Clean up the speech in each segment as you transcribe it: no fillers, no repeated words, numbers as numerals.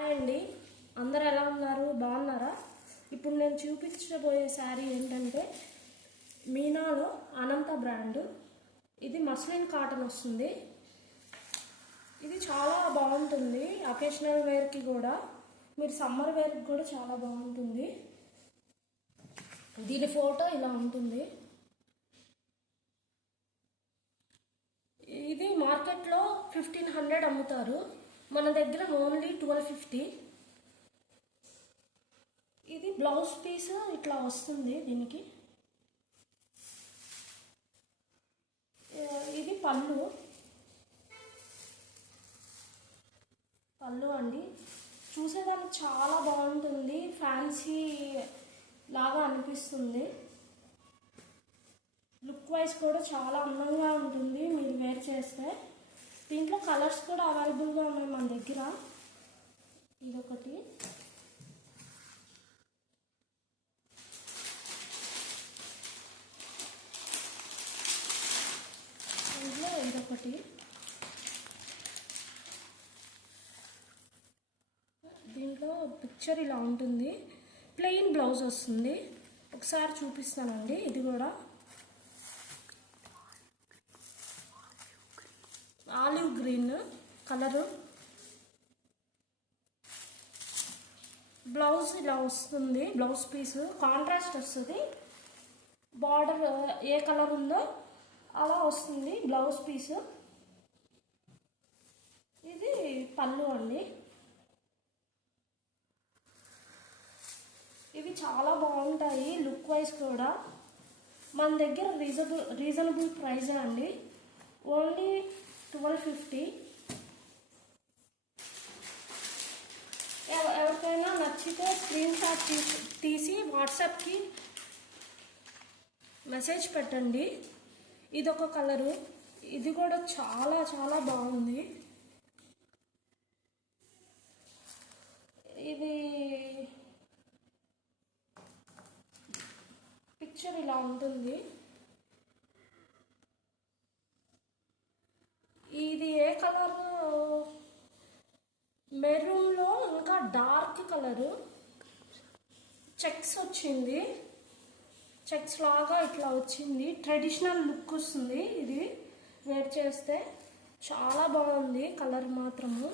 Hi అండి, అందరు ఎలా ఉన్నారు? బాగున్నారా? ఇప్పుడు నేను చూపించబోయే శారీ ఏంటంటే మీనాలో అనంత బ్రాండ్. ఇది మస్లిన్ కాటన్ వస్తుంది. ఇది చాలా బాగుంటుంది. అకేషనల్ వేర్కి కూడా, మీరు సమ్మర్ వేర్కి కూడా చాలా బాగుంటుంది. దీని ఫోటో ఇలా ఉంటుంది. ఇది మార్కెట్లో 1500 అమ్ముతారు, మన దగ్గర ఓన్లీ 1250. ఇది బ్లౌజ్ పీస్ ఇట్లా వస్తుంది. దీనికి ఇది పళ్ళు అండి. చూసేదానికి చాలా బాగుంటుంది, ఫ్యాన్సీ లాగా అనిపిస్తుంది. లుక్ వైజ్ కూడా చాలా అందంగా ఉంటుంది మీరు వేర్ చేస్తే. దీంట్లో కలర్స్ కూడా అవైలబుల్గా ఉన్నాయి మన దగ్గర. ఇదొకటి, దీంట్లో ఇదొకటి. దీంట్లో పిక్చర్ ఇలా ఉంటుంది. ప్లెయిన్ బ్లౌజ్ వస్తుంది. ఒకసారి చూపిస్తానండి. ఇది కూడా ఆలివ్ గ్రీన్ కలరు. బ్లౌజ్ ఇలా వస్తుంది. బ్లౌజ్ పీస్ కాంట్రాస్ట్ వస్తుంది. బార్డర్ ఏ కలర్ ఉందో అలా వస్తుంది బ్లౌజ్ పీస్. ఇది పళ్ళు అండి. ఇవి చాలా బాగుంటాయి లుక్ వైజ్ కూడా. మన దగ్గర రీజనబుల్ ప్రైస్ అండి, ఓన్లీ 1250. ఎవరికైనా నచ్చితే స్క్రీన్ షాట్ తీసి వాట్సాప్కి మెసేజ్ పెట్టండి. ఇదొక కలరు. ఇది కూడా చాలా చాలా బాగుంది. ఇది పిక్చర్ ఇలా ఉంటుంది. ఇది ఏ కలర్? మెరూన్లో ఇంకా డార్క్ కలరు. చెక్స్ వచ్చింది, చెక్స్ లాగా ఇట్లా వచ్చింది. ట్రెడిషనల్ లుక్ వస్తుంది. ఇది వేర్ చేస్తే చాలా బాగుంది. కలర్ మాత్రము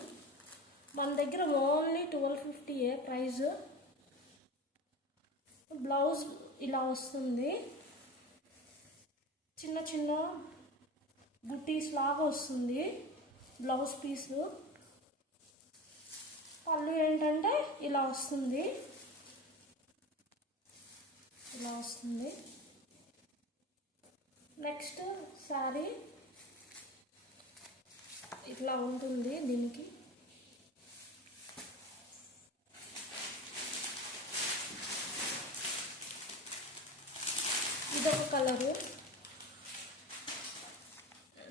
మన దగ్గర ఓన్లీ 1250 ప్రైజ్. బ్లౌజ్ ఇలా వస్తుంది. చిన్న చిన్న బుటీస్ లాగా వస్తుంది బ్లౌజ్ పీసు. పళ్ళు ఏంటంటే ఇలా వస్తుంది, ఇలా వస్తుంది. నెక్స్ట్ శారీ ఇట్లా ఉంటుంది. దీనికి ఇదొక కలరు,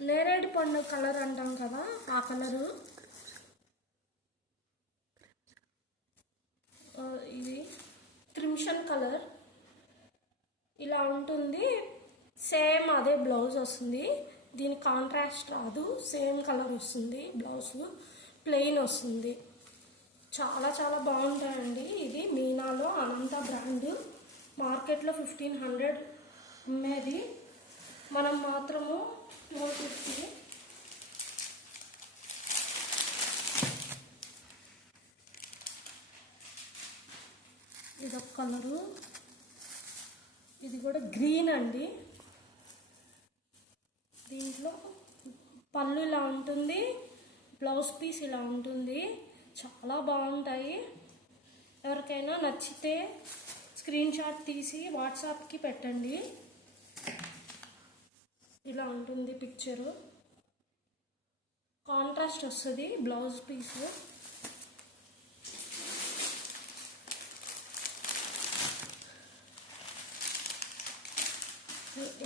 నేరేడు పండు కలర్ అంటాం కదా, ఆ కలరు. ఇది క్రిమ్షన్ కలర్ ఇలా ఉంటుంది. సేమ్ అదే బ్లౌజ్ వస్తుంది. దీని కాంట్రాస్ట్ రాదు, సేమ్ కలర్ వస్తుంది. బ్లౌజ్ ప్లెయిన్ వస్తుంది. చాలా చాలా బాగుంటాయండి. ఇది మీనాలో అనంత బ్రాండ్. మార్కెట్లో 1500 అమ్మేది, మనం మాత్రము 1250. ఇదొక కలరు. ఇది కూడా గ్రీన్ అండి. దీంట్లో పళ్ళు ఇలా ఉంటుంది, బ్లౌజ్ పీస్ ఇలా ఉంటుంది. చాలా బాగుంటాయి. ఎవరికైనా నచ్చితే స్క్రీన్ షాట్ తీసి వాట్సాప్కి పెట్టండి. ఇలా ఉంటుంది పిక్చరు. కాంట్రాస్ట్ వస్తుంది బ్లౌజ్ పీసు.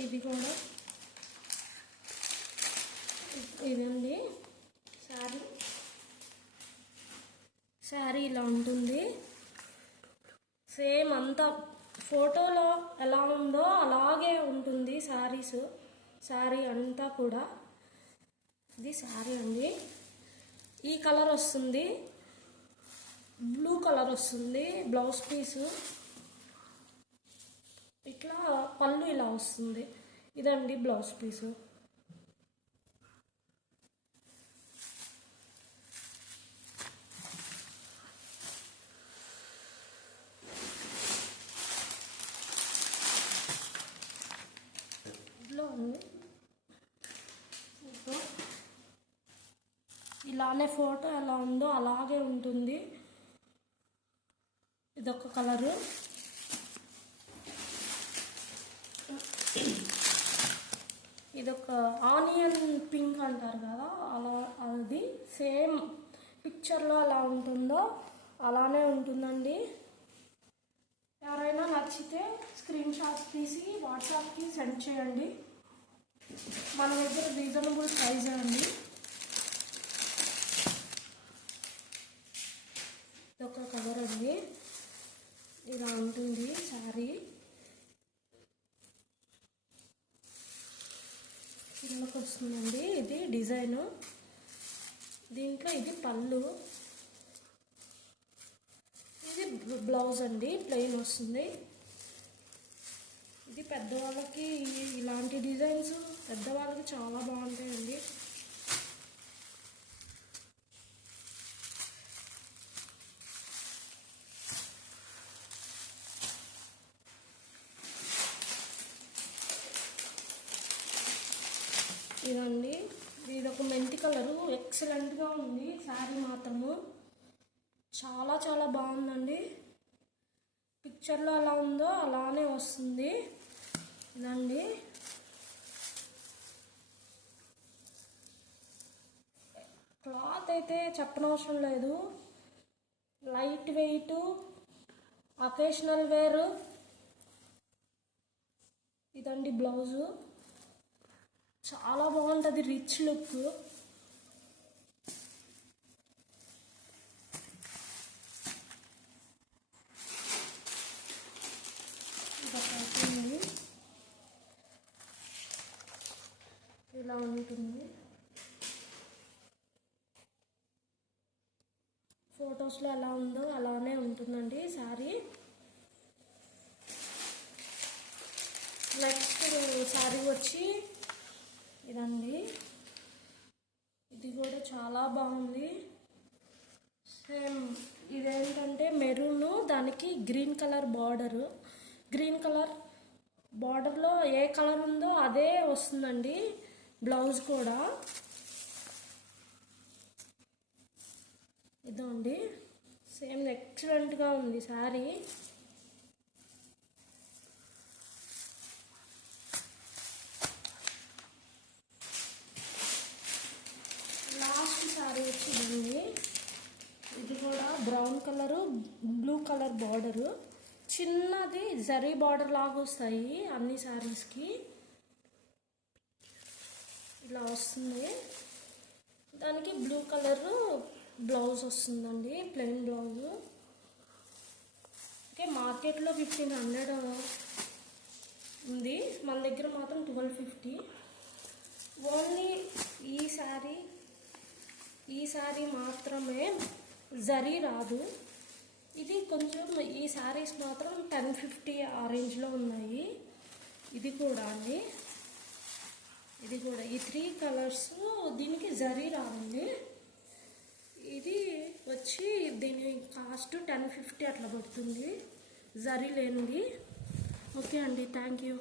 ఇది కూడా ఇదండి శారీ ఇలా ఉంటుంది. సేమ్ అంతా ఫోటోలో ఎలా ఉందో అలాగే ఉంటుంది శారీ అంతా కూడా. ఇది శారీ అండి. ఈ కలర్ వస్తుంది. కలర్ వస్తుంది బ్లౌజ్ పీసు. ఇట్లా పళ్ళు ఇలా వస్తుంది. ఇదండి బ్లౌజ్ పీసు. ఇలానే ఫోటో ఎలా ఉందో అలాగే ఉంటుంది. ఇదొక కలరు. ఇదొక ఆనియన్ పింక్ అంటారు కదా, అలా అది సేమ్ పిక్చర్లో ఎలా ఉంటుందో అలానే ఉంటుందండి. ఎవరైనా నచ్చితే స్క్రీన్ షాట్ తీసి వాట్సాప్కి సెండ్ చేయండి. మన దగ్గర రీజనబుల్ ప్రైస్ అండి. ఇదొక కలర్ అండి. ఇలా ఉంటుంది శారీ. కిందకు వస్తుందండి. ఇది డిజైను. దీంట్లో ఇది పళ్ళు, ఇది బ్లౌజ్ అండి. ప్లెయిన్ వస్తుంది. ఇది పెద్దవాళ్ళకి ఇలాంటి డిజైన్స్ పెద్దవాళ్ళకి చాలా బాగుంటాయండి. ఇదండి. ఇదొక మెంతి కలరు. ఎక్సలెంట్గా ఉంది శారీ మాత్రము. చాలా చాలా బాగుందండి. పిక్చర్లో ఎలా ఉందో అలానే వస్తుంది. ఇదండి. క్లాత్ అయితే చెప్పనవసరం లేదు. Light weight, occasional wear. ఇదండి బ్లౌజు. చాలా బాగుంటుంది, రిచ్ లుక్. ఇలా ఉంటుంది. ఫొటోస్లో ఎలా ఉందో అలానే ఉంటుందండి శారీ. నెక్స్ట్ శారీ వచ్చి ఇదండి. ఇది కూడా చాలా బాగుంది. సేమ్ ఇదేంటంటే మెరూన్, దానికి green colour border. Green colour బార్డర్లో ఏ కలర్ ఉందో అదే వస్తుందండి బ్లౌజ్ కూడా. ఇదండి. సేమ్ ఎక్సలెంట్గా ఉంది శారీ. లాస్ట్ శారీ వచ్చిందండి. ఇది కూడా brown colour, blue colour border. చిన్నది జరీ బార్డర్ లాగా వస్తాయి అన్ని శారీస్కి. ఇలా వస్తుంది. దానికి బ్లూ కలరు బ్లౌజ్ వస్తుందండి, ప్లెయిన్ బ్లౌజ్. ఓకే, మార్కెట్లో 1500 ఉంది, మన దగ్గర మాత్రం 1250. ఓన్లీ ఈ శారీ మాత్రమే జరీ రాదు. ఇది కొంచెం ఈ శారీస్ మాత్రం 1050 ఆ రేంజ్లో ఉన్నాయి. ఇది కూడా అండి. ఇది కూడా ఈ 3 కలర్స్ దీనికి జరీ రాదండి. ఇది వచ్చి దీని కాస్ట్ 1050 అట్లా పడుతుంది, జరీ లేనిది. ఓకే అండి, థ్యాంక్ యూ.